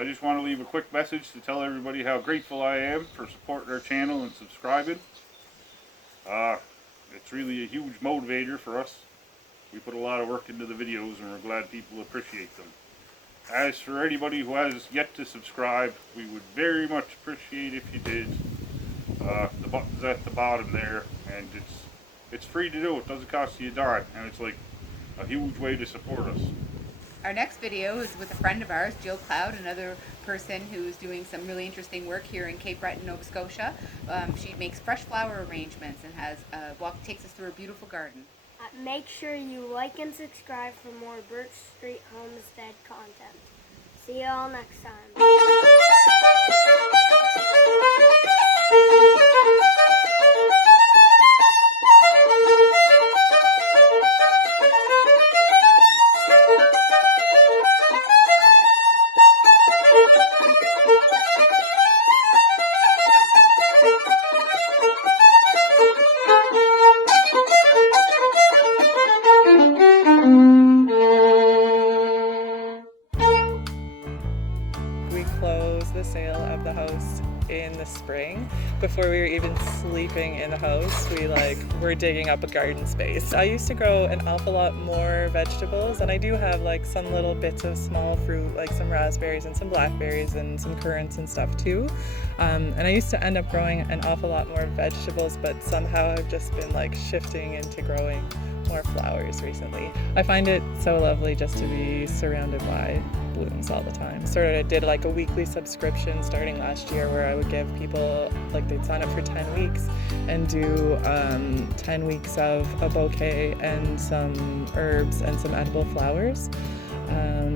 I just want to leave a quick message to tell everybody how grateful I am for supporting our channel and subscribing. It's really a huge motivator for us. We put a lot of work into the videos and we're glad people appreciate them. As for anybody who has yet to subscribe, we would very much appreciate if you did. The button's at the bottom there, and it's free to do. It doesn't cost you a dime, and it's like a huge way to support us. Our next video is with a friend of ours, Jill Cloud, another person who's doing some really interesting work here in Cape Breton, Nova Scotia. She makes fresh flower arrangements and takes us through a beautiful garden. Make sure you like and subscribe for more Birch Street Homestead content. See you all next time. We closed the sale of the house in the spring. Before we were even sleeping in the house, we were digging up a garden space. I used to grow an awful lot more vegetables, and I do have some little bits of small fruit, like some raspberries and some blackberries and some currants and stuff too. And I used to end up growing an awful lot more vegetables, but somehow I've just been shifting into growing more flowers recently. I find it so lovely just to be surrounded by blooms all the time. I did a weekly subscription starting last year where I would give people, they'd sign up for 10 weeks and do 10 weeks of a bouquet and some herbs and some edible flowers.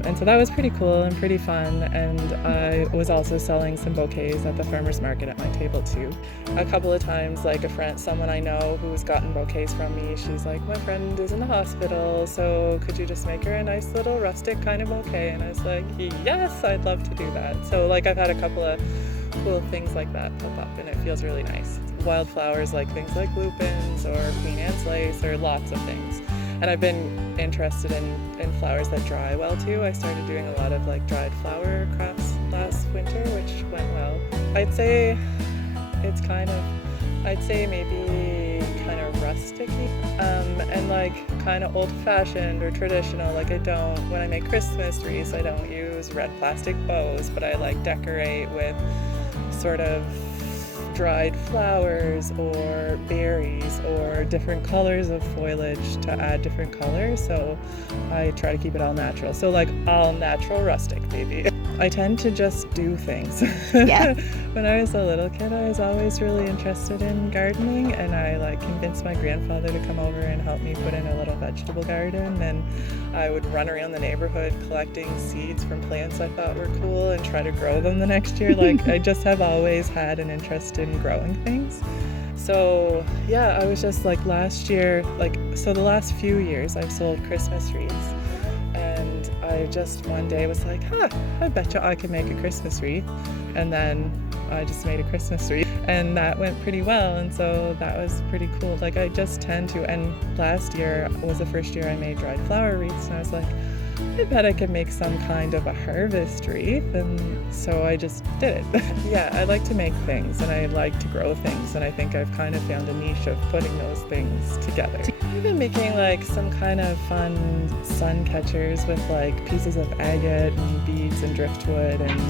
And so that was pretty cool and pretty fun, and I was also selling some bouquets at the farmers market at my table too. A couple of times, someone I know who's gotten bouquets from me, she's like, my friend is in the hospital, so could you just make her a nice little rustic kind of bouquet? And I was like, yes, I'd love to do that. So I've had a couple of cool things like that pop up, and it feels really nice. Wildflowers, things like lupins or Queen Anne's lace, or lots of things. And I've been interested in flowers that dry well too. I started doing a lot of dried flower crafts last winter, which went well. I'd say it's maybe kind of rustic-y, and kind of old-fashioned or traditional. When I make Christmas wreaths, I don't use red plastic bows, but I decorate with sort of dried flowers or berries or different colors of foliage to add different colors. So I try to keep it all natural. So all natural rustic maybe. I tend to just do things. Yeah. When I was a little kid, I was always really interested in gardening, and I convinced my grandfather to come over and help me put in a little vegetable garden, and I would run around the neighborhood collecting seeds from plants I thought were cool and try to grow them the next year. I just have always had an interest in growing things. So yeah, I was just last year, the last few years I've sold Christmas wreaths, and I just one day was I bet you I could make a Christmas wreath. And then I just made a Christmas wreath, and that went pretty well, and so that was pretty cool. I just tend to, and last year was the first year I made dried flower wreaths, and I was I bet I could make some kind of a harvest wreath, and so I just did it. Yeah, I like to make things, and I like to grow things, and I think I've kind of found a niche of putting those things together. I've been making some kind of fun sun catchers with pieces of agate and beads and driftwood, and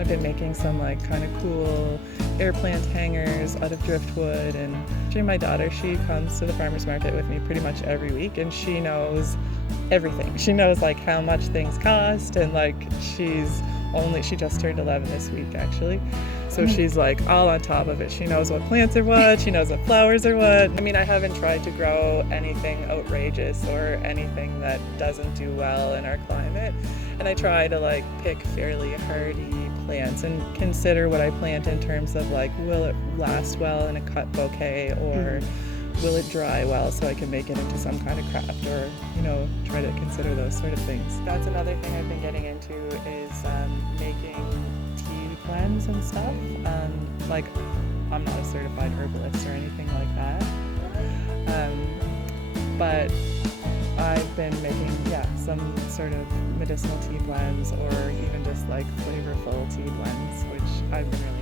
I've been making some kind of cool air plant hangers out of driftwood. And my daughter, she comes to the farmers market with me pretty much every week, and she knows everything. She knows how much things cost, and she just turned 11 this week actually, so she's all on top of it. She knows what plants are what, she knows what flowers are what. I mean, I haven't tried to grow anything outrageous or anything that doesn't do well in our climate, and I try to pick fairly hardy plants and consider what I plant in terms of will it last well in a cut bouquet, or will it dry well so I can make it into some kind of craft, or try to consider those sort of things. That's another thing I've been getting into is making tea blends and stuff. I'm not a certified herbalist or anything like that, but I've been making, some sort of medicinal tea blends or even just like flavorful tea blends, which I've been really